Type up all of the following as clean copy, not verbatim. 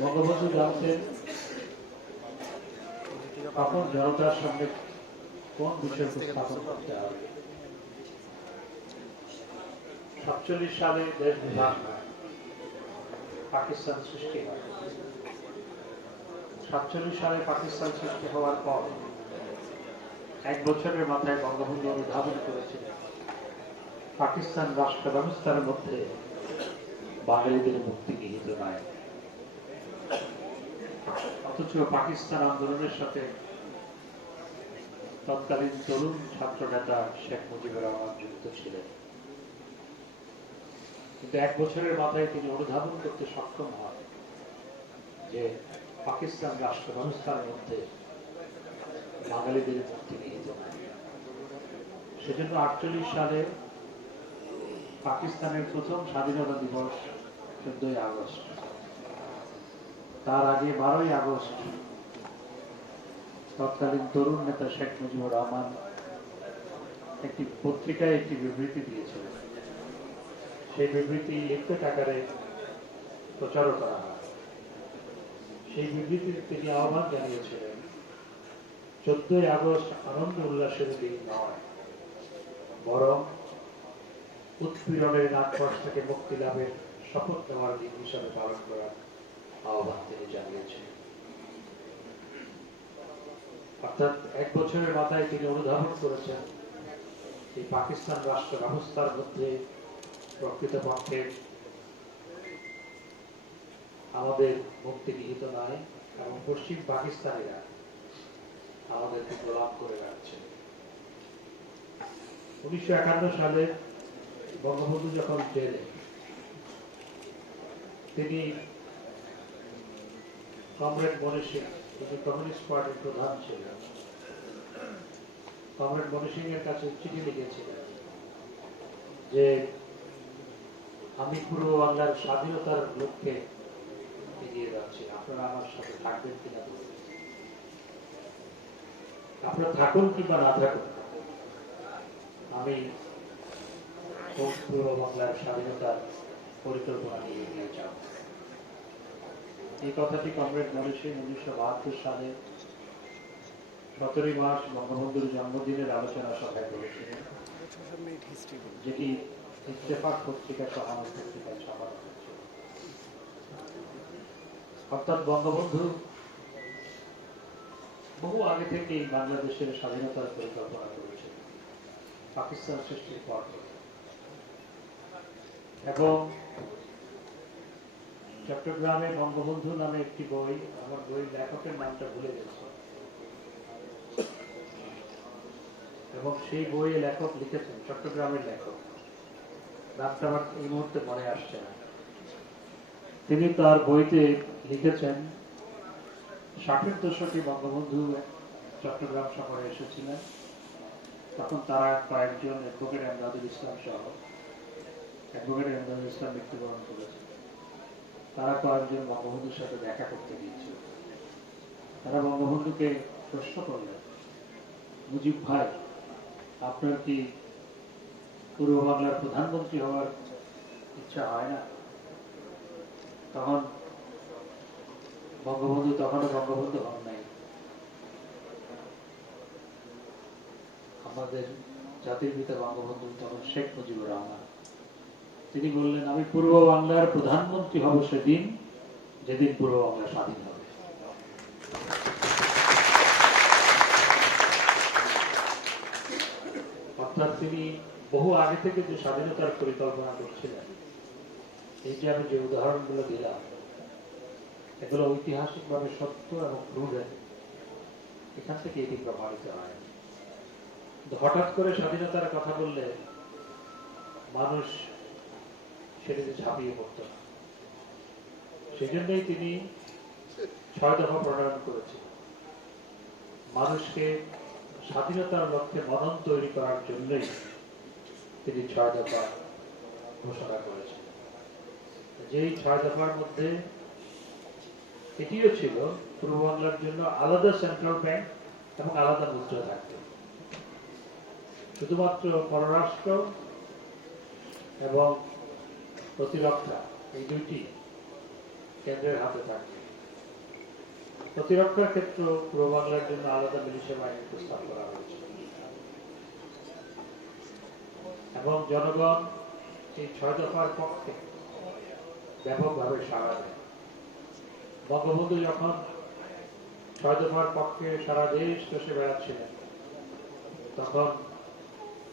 বঙ্গবন্ধু জানতেন তখন জনতার সামনে কোন বিষয় উপস্থাপন করতে হবে। 47 সালে দেশ বিভাগ হয়, পাকিস্তান সৃষ্টি হয়। 47 সালে পাকিস্তান সৃষ্টি হওয়ার পর 1 বছরের মাথায় বঙ্গবন্ধু অনুধাবন করেছিলেন পাকিস্তান রাষ্ট্র ব্যবস্থার মধ্যে বাঙালিদের মুক্তি নিহিত নয়। অথচ পাকিস্তান আন্দোলনের সাথে তৎকালীন তরুণ ছাত্র নেতা শেখ মুজিবুর রহমান যুক্ত ছিলেন, কিন্তু 1 বছরের মাথায় তিনি অনুধাবন করতে সক্ষম হন যে পাকিস্তান রাষ্ট্র ব্যবস্থার মধ্যে বাঙালিদের মুক্তি নিহিত নয়। সেজন্য 48 সালে পাকিস্তানের প্রথম স্বাধীনতা দিবস 14ই আগস্ট, তার আগে 12ই আগস্ট তৎকালীন তরুণ নেতা শেখ মুজিবুর রহমান একটি পত্রিকায় একটি বিবৃতি দিয়েছিলেন। সেই বিবৃতি লিখিত আকারে প্রচারও করা হয়। সেই বিবৃতিতে তিনি আহ্বান জানিয়েছিলেন 14ই আগস্ট আনন্দ উল্লাসের দিন নয়, বরং উৎপীড়নের নাট্যস থেকে মুক্তি লাভের শপথ নেওয়ার দিন হিসাবে পালন করার আহ্বান তিনি জানিয়েছেন। অর্থাৎ 1 বছরের মাথায় তিনি অনুধাবন করেছেন এই পাকিস্তান রাষ্ট্র ব্যবস্থার মধ্যে প্রকৃতপক্ষে আমাদের মুক্তি নিহিত নয় এবং পশ্চিম পাকিস্তানিরা আমাদেরকে গোলাম করে রাখছে। 1951 সালে বঙ্গবন্ধু যখন জেলে, তিনি কমরেড মনি সিং, তিনি কমিউনিস্ট পার্টির প্রধান ছিলেন, কমরেড মনি সিং এর কাছে চিঠি লিখেছিলেন যে আমি পূর্ব বাংলার স্বাধীনতার লক্ষ্যে এগিয়ে যাচ্ছি, আপনারা আমার সাথে থাকবেন কিনা, আপনারা থাকুন কিংবা না থাকুন, আমি পূর্ব বাংলার স্বাধীনতার পরিকল্পনা নিয়ে এগিয়ে যাব। এই কথাটি কমরেড মনি সিং 1972 সালে 17 মার্চ বঙ্গবন্ধুর জন্মদিনের আলোচনা সভায় বলেছিলেন, যেটি ইত্তেফাক পত্রিকা সহ পত্রিকায় ছাপানো হয়েছে। অর্থাৎ বঙ্গবন্ধু বহু আগে থেকেই বাংলাদেশের স্বাধীনতার পরিকল্পনা করেছে পাকিস্তান সৃষ্টির পর থেকে। এবং চট্টগ্রামে বঙ্গবন্ধু নামে একটি বই, আমার বই লেখকের নামটা ভুলে গেছে, এবং সেই বইয়ে লেখক লিখেছেন, চট্টগ্রামের লেখক, নামটা আমার এই মুহূর্তে মনে আসছে না। তিনি তার বইতে লিখেছেন 60-এর দশকে বঙ্গবন্ধু চট্টগ্রাম শহরে এসেছিলেন, তখন তারা কয়েকজন অ্যাডভোকেট এমদাদুল ইসলাম সহ, অ্যাডভোকেট এমদাদুল ইসলাম মৃত্যুবরণ করেছে, তারা কয়েকজন বঙ্গবন্ধুর সাথে দেখা করতে গিয়েছিল। তারা বঙ্গবন্ধুকে প্রশ্ন করলেন, মুজিব ভাই, আপনার কি পূর্ব বাংলার প্রধানমন্ত্রী হওয়ার ইচ্ছা হয় না? তখন বঙ্গবন্ধু তখনও বঙ্গবন্ধু হন নাই, আমাদের জাতির পিতা বঙ্গবন্ধু তখন শেখ মুজিবুর রহমান। তিনি বললেন, আমি পূর্ব বাংলার প্রধানমন্ত্রী হব সেদিন যেদিন পূর্ব বাংলা স্বাধীন হবে। অর্থাৎ তিনি বহু আগে থেকে যে স্বাধীনতার পরিকল্পনা করছিলেন, এই যে আমি যে উদাহরণগুলো দিলাম, এগুলো ঐতিহাসিকভাবে সত্য এবং প্রুভেন, এখান থেকে এটি প্রমাণিত হয়। হঠাৎ করে স্বাধীনতার কথা বললে মানুষ সেটিতে ঝাঁপিয়ে পড়ত না। সেজন্যই তিনি 6 দফা প্রণয়ন করেছেন, মানুষকে স্বাধীনতার লক্ষ্যে মনন তৈরি করার জন্যই তিনি 6 দফা ঘোষণা করেছেন। যেই 6 দফার মধ্যে এটিও ছিল পূর্ব বাংলার জন্য আলাদা সেন্ট্রাল ব্যাংক এবং আলাদা মুদ্রা থাকবে, শুধুমাত্র পররাষ্ট্র এবং প্রতিরক্ষা এই দুইটি কেন্দ্রের হাতে থাকবে। প্রতিরক্ষার ক্ষেত্র পূর্ব বাংলার জন্য আলাদা মিলিশিয়া বাহিনী প্রস্তাব করা হয়েছে এবং জনগণ এই 6 দফার পক্ষে ব্যাপকভাবে সাড়া দেয়। বঙ্গবন্ধু যখন 6 দফার পক্ষে সারা দেশ চষে বেড়াচ্ছিলেন, তখন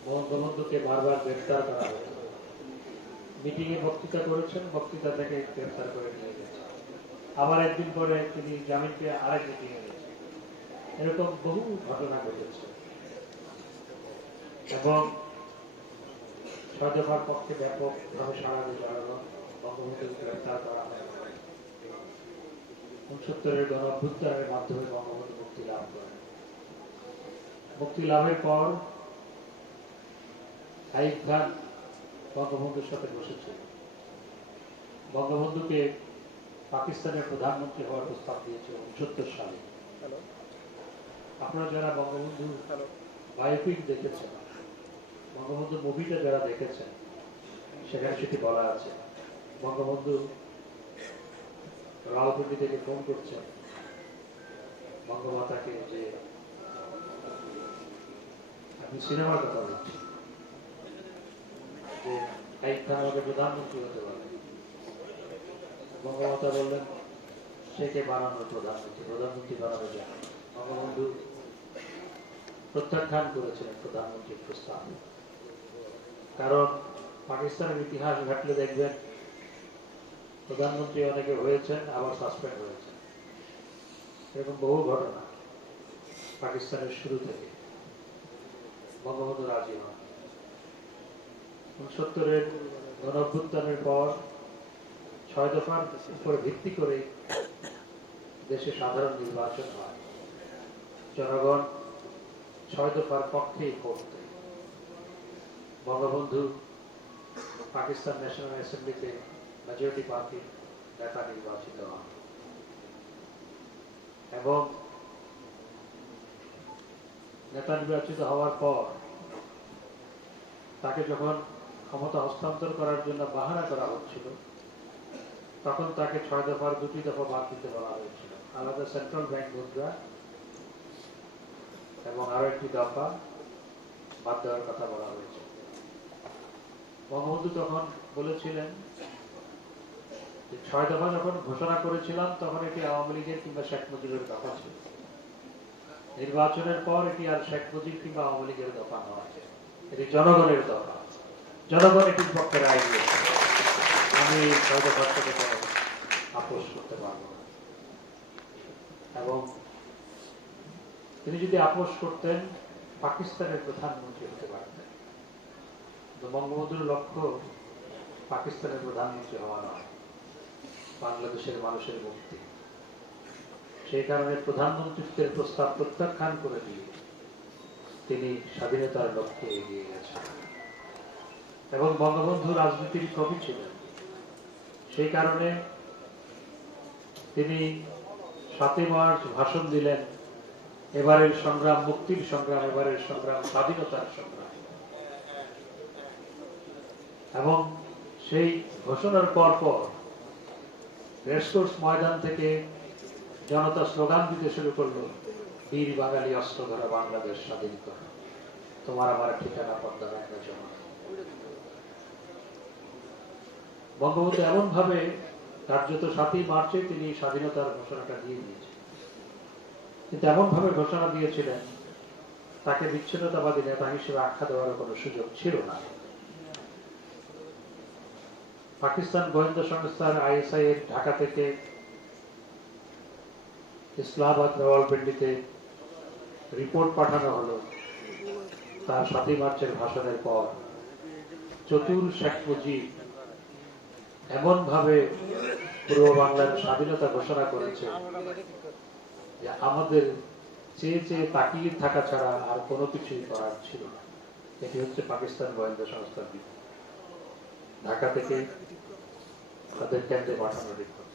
বঙ্গবন্ধুকে বারবার গ্রেফতার করা হতো। মিটিংয়ে বক্তৃতা করেছেন, বক্তৃতা থেকে গ্রেফতার করে নিয়ে গেছে। আবার একদিন পরে তিনি জামিন পেয়ে আরেক মিটিংয়ে গেছেন। এরকম বহু ঘটনা ঘটেছে এবং 6 দফার পক্ষে ব্যাপকভাবে সাড়া দিয়ে জনগণ বঙ্গবন্ধুকে গ্রেফতার করা হয়। 69-এর গণ অভ্যুত্থানের মাধ্যমে বঙ্গবন্ধু মুক্তি লাভ করেন। মুক্তি লাভের পর আইয়ুব খান বঙ্গবন্ধুর সাথে বসেছিল। বঙ্গবন্ধুকে পাকিস্তানের প্রধানমন্ত্রী হওয়ার প্রস্তাব দিয়েছিল 69 সালে। আপনারা যারা বঙ্গবন্ধু বায়োপিক দেখেছেন, বঙ্গবন্ধু মুভিটা যারা দেখেছেন, সেখানে সেটি বলা আছে। বঙ্গবন্ধু রাওয়ালপিন্ডি থেকে ফোন করছেন বঙ্গমাতাকে যে আমি সিনেমার কথা বলছি, যে আইয়ুব খান আমাকে প্রধানমন্ত্রী হতে পারে। বঙ্গমাতা বললেন সে কে বানানোর প্রধানমন্ত্রী, প্রধানমন্ত্রী বানানো যায়। বঙ্গবন্ধু প্রত্যাখ্যান করেছিলেন প্রধানমন্ত্রীর প্রস্তাব। কারণ পাকিস্তানের ইতিহাস ঘাটলে দেখবেন প্রধানমন্ত্রী অনেকে হয়েছেন, আবার সাসপেন্ড হয়েছেন। এরকম বহু ঘটনা পাকিস্তানের শুরু থেকে। বঙ্গবন্ধু রাজি হন। 69-এর গণ অভ্যুত্থানের পর 6 দফার উপর ভিত্তি করে দেশে সাধারণ নির্বাচন হয়। জনগণ 6 দফার পক্ষেই ভোট দেয়। বঙ্গবন্ধু পাকিস্তান ন্যাশনাল অ্যাসেম্বলিতে মেজরিটি পার্টির নেতা নির্বাচিত হন এবং নেতা নির্বাচিত হওয়ার পর তাকে যখন ক্ষমতা হস্তান্তর করার জন্য বাহানা করা হচ্ছিল, তখন তাকে 6 দফার 2টি দফা বাদ দিতে বলা হয়েছিল। আলাদা সেন্ট্রাল ব্যাংক মুদ্রা এবং আরো একটি দফা বাদ দেওয়ার কথা বলা হয়েছে। বঙ্গবন্ধু তখন বলেছিলেন যে 6 দফা যখন ঘোষণা করেছিলাম তখন এটি আওয়ামী লীগের কিংবা শেখ মুজিবের দফা ছিল। নির্বাচনের পর এটি আর শেখ মুজিব কিংবা আওয়ামী লীগের দফা নয়, এটি জনগণের দফা। জনগণ এটির পক্ষে রায় দিয়েছে। আমি 6 দফার থেকে কোনো আপোষ করতে পারবো না। এবং তিনি যদি আপোষ করতেন, পাকিস্তানের প্রধানমন্ত্রী হতে পারতেন। বঙ্গবন্ধুর লক্ষ্য পাকিস্তানের প্রধানমন্ত্রী হওয়া নয়, বাংলাদেশের মানুষের মুক্তি। সেই কারণে প্রধানমন্ত্রীত্বের প্রস্তাব প্রত্যাখ্যান করে দিয়ে তিনি স্বাধীনতার লক্ষ্যে এগিয়ে গেছেন। এবং বঙ্গবন্ধু রাজনীতির কবি ছিলেন। সেই কারণে তিনি 7 মার্চ ভাষণ দিলেন, এবারের সংগ্রাম মুক্তির সংগ্রাম, এবারের সংগ্রাম স্বাধীনতার সংগ্রাম। এবং সেই ঘোষণার পর রেসকোর্স ময়দান থেকে জনতা স্লোগান দিতে শুরু করলো, বীর বাঙালি অস্ত্র ধরা বাংলাদেশ স্বাধীন করো, তোমার আমার ঠিকানা পদ্মা মেঘনা জমা। বঙ্গবন্ধু এমন ভাবে কার্যত 7 মার্চে তিনি স্বাধীনতার ঘোষণাটা দিয়ে দিয়েছেন। কিন্তু এমন ভাবে ঘোষণা দিয়েছিলেন তাকে বিচ্ছিন্নতাবাদী নেতা হিসেবে আখ্যা দেওয়ার কোনো সুযোগ ছিল না। পাকিস্তান গোয়েন্দা সংস্থার ISI এর ঢাকা থেকে ইসলামাবাদ রাওয়ালপিন্ডিতে রিপোর্ট পাঠানো হলো তার 7 মার্চের ভাষণের পর। চতুর শেখ মুজিব এমন ভাবে পূর্ব বাংলার স্বাধীনতা ঘোষণা করেছে যে আমাদের চেয়ে চেয়ে তাকিয়ে থাকা ছাড়া আর কোনো কিছুই করার ছিল না। এটি হচ্ছে পাকিস্তান গোয়েন্দা সংস্থার বিরুদ্ধে ঢাকা থেকে তাদের কেন্দ্রে পাঠানো রিপোর্ট।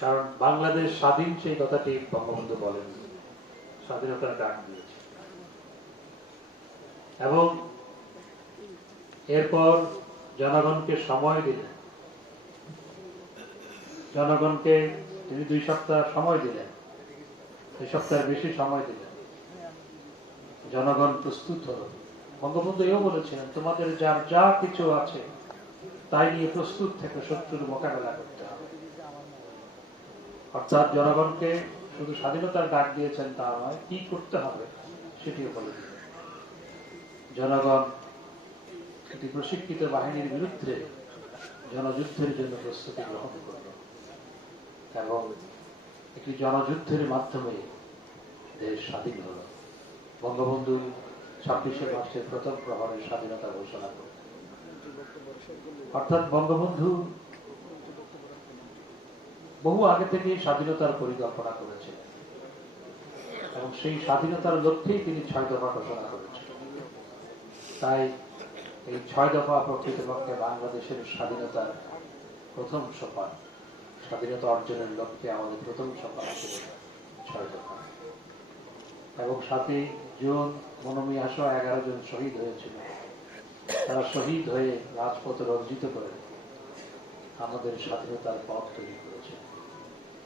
কারণ বাংলাদেশ স্বাধীন সেই কথাটি বঙ্গবন্ধু বলেন, স্বাধীনতার ডাক দিয়েছে। এবং এরপর জনগণকে সময় দিলেন জনগণকে তিনি 2 সপ্তাহ সময় দিলেন, 2 সপ্তাহের বেশি সময় দিলেন। জনগণ প্রস্তুত হল। বঙ্গবন্ধু এও বলেছিলেন, তোমাদের যার যা কিছু আছে তাই নিয়ে প্রস্তুত থেকে শত্রুর মোকাবেলা করতে হবে। অর্থাৎ জনগণকে শুধু স্বাধীনতার ডাক দিয়েছেন তা নয়, কি করতে হবে সেটিও বলে দিলেন। জনগণ একটি প্রশিক্ষিত বাহিনীর বিরুদ্ধে জনযুদ্ধের জন্য প্রস্তুতি গ্রহণ করল এবং একটি জনযুদ্ধের মাধ্যমে দেশ স্বাধীন হল। বঙ্গবন্ধু 26শে মার্চের প্রথম প্রহরে স্বাধীনতা ঘোষণা করলেন। অর্থাৎ বঙ্গবন্ধু বহু আগে থেকে স্বাধীনতার পরিকল্পনা করেছিলেন এবং সেই স্বাধীনতার লক্ষ্যেই তিনি 6 দফা ঘোষণা করেছিলেন। তাই এই 6 দফা প্রকৃতপক্ষে বাংলাদেশের স্বাধীনতার প্রথম সোপান। স্বাধীনতা অর্জনের লক্ষ্যে আমাদের প্রথম সোপান ছিল 6 দফা। এবং 7ই জুন মনোমিয়া সহ 11 জন শহীদ হয়েছিল। তারা শহীদ হয়ে রাজপথ রঞ্জিত করে আমাদের স্বাধীনতার পথ তৈরি করেছে।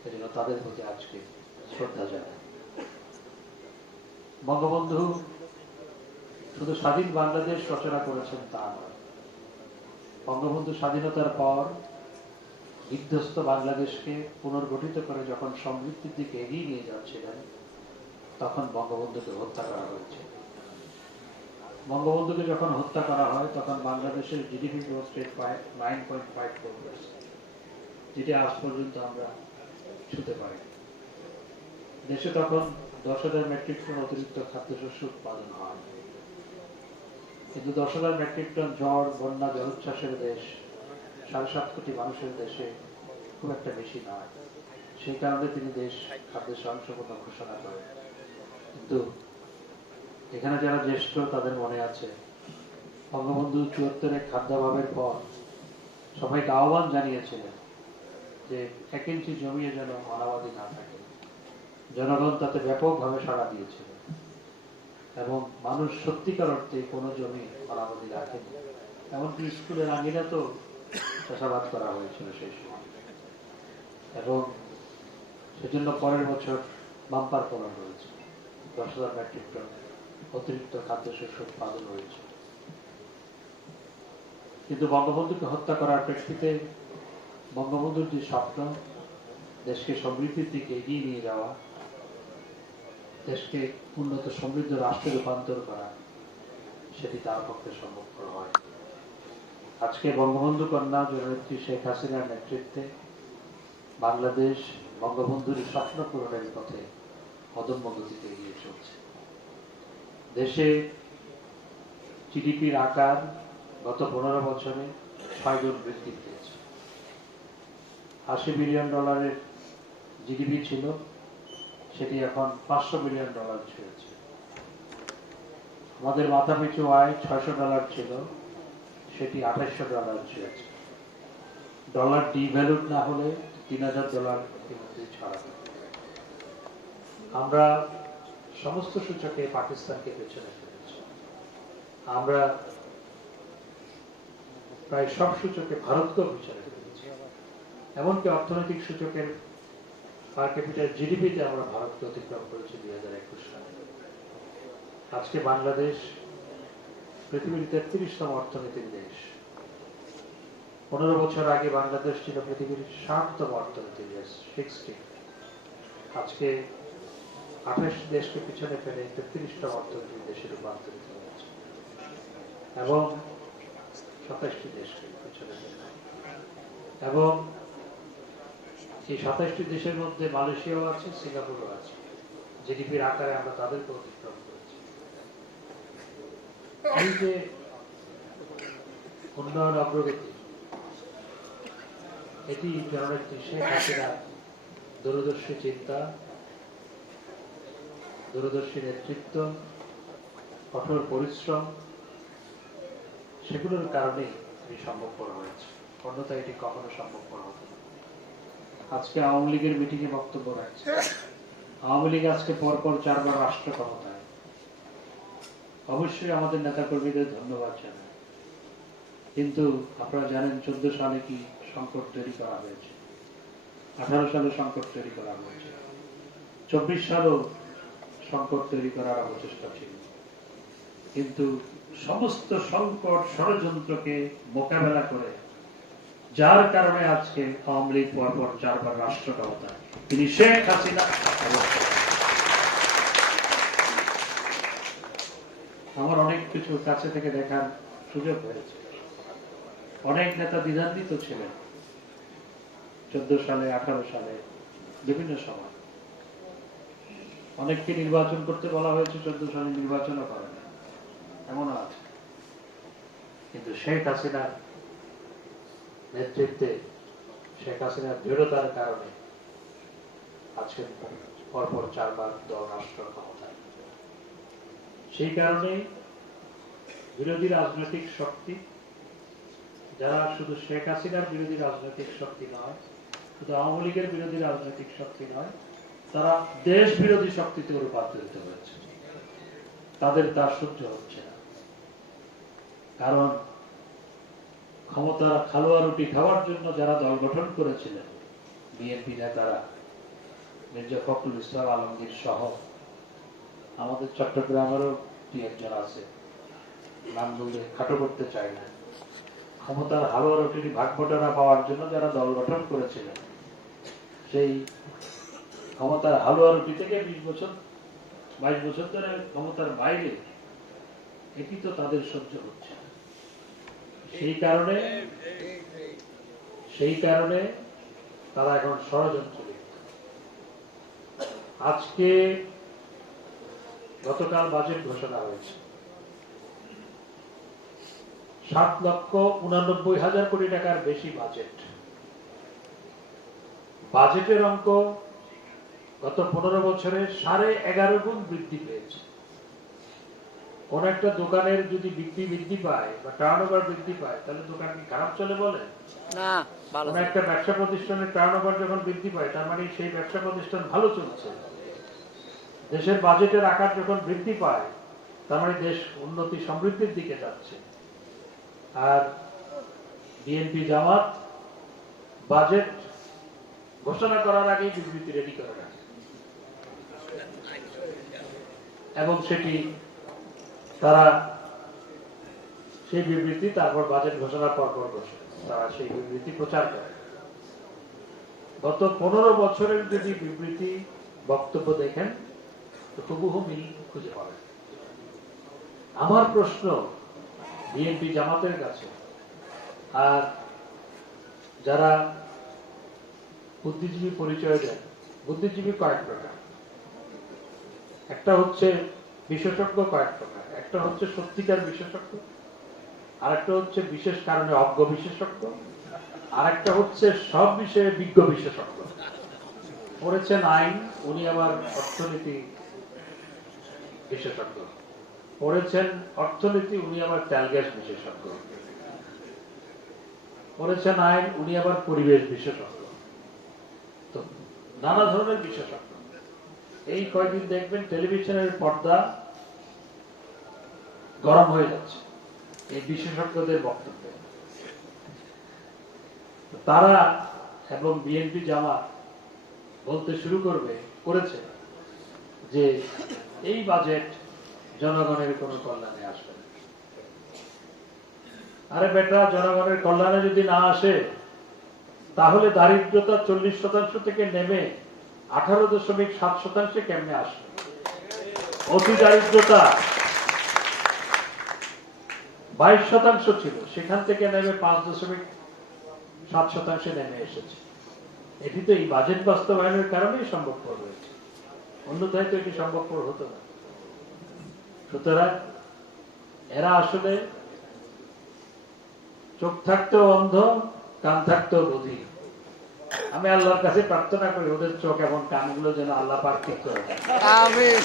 এজন্য তাদের প্রতি আজকে শ্রদ্ধা জানাই। বঙ্গবন্ধু শুধু স্বাধীন বাংলাদেশ রচনা করেছেন তা নয়, বঙ্গবন্ধু স্বাধীনতার পর বিধ্বস্ত বাংলাদেশকে পুনর্গঠিত করে যখন সমৃদ্ধির দিকে এগিয়ে নিয়ে যাচ্ছিলেন, তখন বঙ্গবন্ধুকে হত্যা করা হয়েছে। বঙ্গবন্ধুকে যখন হত্যা করা হয় তখন বাংলাদেশের জিডিপি গ্রোথ রেট 9.54%, যেটা আজ পর্যন্ত আমরা ছুঁতে পারি। দেশে তখন 10,000 মেট্রিক টন অতিরিক্ত খাদ্যশস্য উৎপাদন হয়, কিন্তু 10,000 মেট্রিক টন ঝড়, বন্যা, জলোচ্ছ্বাসের দেশ, 7.5 কোটি মানুষের দেশে খুব একটা বেশি নয়। সেই কারণে তিনি দেশ খাদ্য স্বয়ংসম্পূর্ণ ঘোষণা করেন। কিন্তু এখানে যারা জ্যেষ্ঠ তাদের মনে আছে, বঙ্গবন্ধু 74-এ খাদ্যাভাবের পর সবাইকে আহ্বান জানিয়েছিলেন যে 1 ইঞ্চি জমিয়ে যেন অনাবাদি না থাকে। জনগণ তাতে ব্যাপকভাবে সাড়া দিয়েছিল এবং মানুষ সত্যিকার অর্থে কোনো জমি অনাবাদি রাখেনি। এমনকি স্কুলের আঙিনা তো চাষাবাদ করা হয়েছিল সেই সময়, এবং সেজন্য পরের বছর বাম্পার ফলন হয়েছে। 10,000 মেট্রিক টন অতিরিক্ত খাদ্যশস্য উৎপাদন হয়েছে। কিন্তু বঙ্গবন্ধুকে হত্যা করার প্রেক্ষিতে বঙ্গবন্ধুর যে স্বপ্ন, দেশকে সমৃদ্ধির দিকে এগিয়ে নিয়ে যাওয়া, দেশকে উন্নত সমৃদ্ধ রাষ্ট্রে রূপান্তর করা, সেটি তার পক্ষে সম্ভবপর হয়। আজকে বঙ্গবন্ধু কন্যা জননেত্রী শেখ হাসিনার নেতৃত্বে বাংলাদেশ বঙ্গবন্ধুর স্বপ্ন পূরণের পথে অদম্য গতিতে এগিয়ে চলছে। দেশে জিডিপির আকার গত 15 বছরে 6 গুণ বৃদ্ধি পেয়েছে। $80 বিলিয়ন জিডিপি ছিল, সেটি এখন $500 বিলিয়ন ছুঁয়েছে। আমাদের মাথাপিছু আয় $600 ছিল, সেটি $2800 ছুঁয়েছে। ডলার ডিভ্যালুড না হলে $3000 ইতিমধ্যে ছাড়াবে। আমরা সমস্ত সূচকে পাকিস্তানকে পেছনে ফেলেছি। আমরা প্রায় সব সূচকে ভারতকেও পিছনে ফেলেছি। এমনকি অর্থনৈতিক সূচকের পার ক্যাপিটাল জিডিপিতে আমরা ভারতকে অতিক্রম করেছি 2021 সালে। আজকে বাংলাদেশ পৃথিবীর 33তম অর্থনীতির দেশ। 15 বছর আগে বাংলাদেশ ছিল পৃথিবীর 60তম অর্থনীতির দেশ, 60। আজকে 28 দেশকে পিছনে ফেলে 33তম অর্থনীতির দেশে রূপান্তরিত হয়েছে এবং 27টি দেশকে পিছনে ফেলে, এবং এই 27টি দেশের মধ্যে মালয়েশিয়াও আছে, সিঙ্গাপুরও আছে। জিডিপির আকারে আমরা তাদেরকে অতিক্রম করেছি। এই যে উন্নয়ন অগ্রগতি, এটি জননেত্রী শেখ হাসিনার দূরদর্শী চিন্তা, দূরদর্শী নেতৃত্ব, কঠোর পরিশ্রম, সেগুলোর কারণে এটি সম্ভবপর হয়েছে। অন্যথায় এটি কখনো সম্ভবপর হতো না। আজকে আওয়ামী লীগের মিটিংয়ে বক্তব্য রাখছে। আওয়ামী লীগ আজকে পরপর 4 বার রাষ্ট্র ক্ষমতায়। অবশ্যই আমাদের নেতাকর্মীদের ধন্যবাদ জানাই, কিন্তু আপনারা জানেন 14 সালে কি সংকট তৈরি করা হয়েছে। 18 সালে সংকট তৈরি করা হয়েছে, 24 সালেও সংকট তৈরি করার অবচেষ্টা ছিল, কিন্তু সমস্ত সংকট ষড়যন্ত্রকে মোকাবেলা করে যার কারণে আজকে আওয়ামী লীগ পরপর 4 বার রাষ্ট্র ক্ষমতায়, তিনি শেখ হাসিনা। আমার অনেক কিছু কাছে থেকে দেখার সুযোগ হয়েছে। অনেক নেতা দ্বিধান্বিত ছিলেন 14 সালে, 18 সালে, বিভিন্ন সময়। অনেককে নির্বাচন করতে বলা হয়েছে, 14 সালে নির্বাচনও করে না, এমনও আছে। কিন্তু শেখ হাসিনার নেতৃত্বে, শেখ হাসিনার দৃঢ়তার কারণে আজকে পরপর 4 বার দল রাষ্ট্র ক্ষমতায়। সেই কারণে বিরোধী রাজনৈতিক শক্তি, যারা শুধু শেখ হাসিনার বিরোধী রাজনৈতিক শক্তি নয়, শুধু আওয়ামী লীগের বিরোধী রাজনৈতিক শক্তি নয়, তারা দেশ বিরোধী শক্তিতে রূপান্তরিত হয়েছে। তাদের তা সহ্য হচ্ছে না, কারণ ক্ষমতার খালোয়া রুটি খাওয়ার জন্য যারা দল গঠন করেছিলেন, বিএনপি নেতারা, মির্জা ফখরুল ইসলাম আলমগীর সহ, আমাদের চট্টগ্রামেরও 2-1 আছে, নাম বলতে খাটো করতে চাই না, ক্ষমতার হালুয়া রুটির ভাগবটারা পাওয়ার জন্য যারা দল গঠন করেছিলেন, সেই ক্ষমতার হালুয়া রুটি থেকে 20 বছর 22 বছর ধরে ক্ষমতার বাইরে, এটি তো তাদের সহ্য হচ্ছে না। সেই কারণে তারা এখন ষড়যন্ত্র লিপ্ত। আজকে গতকাল বাজেট ঘোষণা হয়েছে, 7,89,000 কোটি টাকার বেশি বাজেট। বাজেটের অঙ্ক গত 15 বছরে 11.5 গুণ বৃদ্ধি পেয়েছে। কোন একটা দোকানের যদি বিক্রি বৃদ্ধি পায় বা টার্নওভার বৃদ্ধি পায়, তাহলে দোকান কি খারাপ চলে বলে না? কোন একটা ব্যবসা প্রতিষ্ঠানের টার্নওভার যখন বৃদ্ধি পায়, তার মানে সেই ব্যবসা প্রতিষ্ঠান ভালো চলছে। দেশের বাজেটের আকার যখন বৃদ্ধি পায়, তার মানে দেশ উন্নতি সমৃদ্ধির দিকে যাচ্ছে। আর বিএনপি জামাত বাজেট ঘোষণা করার আগেই বিবৃতি রেডি করে রাখে, এবং সেটি তারা সেই বিবৃতি তারপর বাজেট ঘোষণার পর তারা সেই বিবৃতি প্রচার করে। গত 15 বছরের যদি বিবৃতি বক্তব্য দেখেন, তো হুবহু মিল খুঁজে পাবেন। আমার প্রশ্ন বিএনপি জামাতের কাছে, আর যারা বুদ্ধিজীবী পরিচয় দেন, বুদ্ধিজীবী কয়েক প্রকার, একটা হচ্ছে বিশেষজ্ঞ কয়েক প্রকার, একটা হচ্ছে সত্যিকার বিশেষজ্ঞ, আরেকটা হচ্ছে বিশেষ কারণে অজ্ঞ বিশেষজ্ঞ, আরেকটা হচ্ছে সব বিষয়ে বিজ্ঞ বিশেষজ্ঞ। পড়েছেন আইন, উনি আবার অর্থনীতি বিশেষজ্ঞ, পড়েছেন অর্থনীতি, উনি আবার তেল গ্যাস বিশেষজ্ঞ, পড়েছেন আইন, উনি আবার পরিবেশ বিশেষজ্ঞ। তো নানা ধরনের বিশেষজ্ঞ। এই কয়েকদিন দেখবেন টেলিভিশনের পর্দা গরম হয়ে যাচ্ছে এই বিশেষজ্ঞদের বক্তব্যে। তারা এবং বিএনপি জামাত বলতে শুরু করেছে যে এই বাজেট জনগণের কোনো কল্যাণে আসবে না। আরে বেটা, জনগণের কল্যাণে যদি না আসে, তাহলে দারিদ্রতা 40% থেকে নেমে 18.7% কেমনে আসবে? অতি দারিদ্রতা 22% ছিল, সেখান থেকে নেমে 5.7% নেমে এসেছে। এটি তো এই বাজেট বাস্তবায়নের কারণেই সম্ভবপর হয়েছে, অন্যথায় তো এটি সম্ভবপর হতো না। সুতরাং এরা আসলে চোখ থাকতেও অন্ধ, কান থাকতেও বধির। আমি আল্লাহর কাছে প্রার্থনা করি ওদের চোখ এবং কানগুলো যেন আল্লাহ পাক ঠিক করে দেন। আমিন।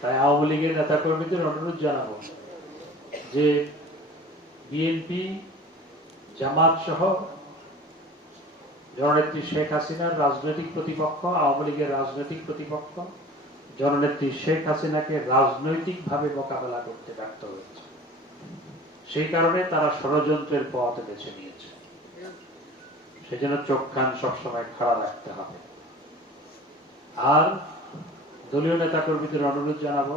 তাই আওয়ামী লীগের নেতা কর্মীদের অনুরোধ জানাবো যে বিএনপি জামাত সহ জননেত্রী শেখ হাসিনার রাজনৈতিক প্রতিপক্ষ, আওয়ামী লীগের রাজনৈতিক প্রতিপক্ষ জননেত্রী শেখ হাসিনাকে রাজনৈতিকভাবে মোকাবেলা করতে ব্যর্থ হয়েছে। সেই কারণে তারা ষড়যন্ত্রের পথ বেছে নিয়েছে। সেজন্য চোখ কান সবসময় খাড়া রাখতে হবে। আর দলীয় নেতা কর্মীদের অনুরোধ জানাবো,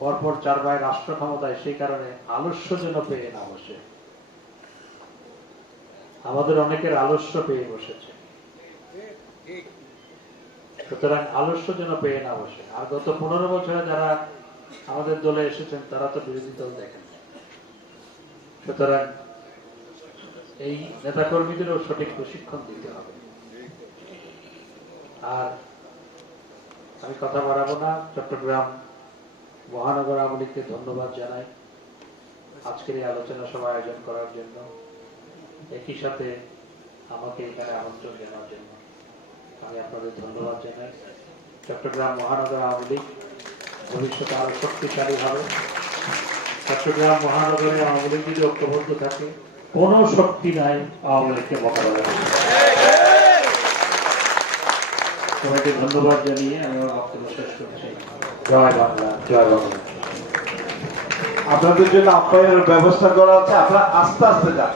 পরপর 4 ভাই রাষ্ট্র ক্ষমতায়, সেই কারণে আলস্য যেন পেয়ে না বসে। আমাদের অনেকের আলস্য পেয়ে বসেছে, সুতরাং আলস্য যেন পেয়ে না বসে। আর গত 15 বছরে যারা আমাদের দলে এসেছেন তারা তো বিরোধী দল দেখেন, সুতরাং এই নেতা কর্মীদেরও সঠিক প্রশিক্ষণ দিতে হবে। আর আমি কথা বাড়াবো না, চট্টগ্রাম মহানগর আওয়ামী লীগকে ধন্যবাদ জানাই আজকের এই আলোচনা সভা আয়োজন করার জন্য, একই সাথে আমাকে এখানে আমন্ত্রণ জানার জন্য আমি আপনাদের ধন্যবাদ জানাই। চট্টগ্রাম মহানগর আওয়ামী লীগ ভবিষ্যতে আরো শক্তিশালী হবে। চট্টগ্রাম মহানগরে আওয়ামী লীগ যদি ঐক্যবদ্ধ থাকে, কোন শক্তি নাই আওয়ামী লীগকে মোকাবেলা করতে। সবাইকে ধন্যবাদ জানিয়ে আমি আমার বক্তব্য শেষ করছি। জয় বাংলা, জয় বাংলা। আপনাদের জন্য আপ্যায়নের ব্যবস্থা করা আছে, আপনারা আস্তে আস্তে যান।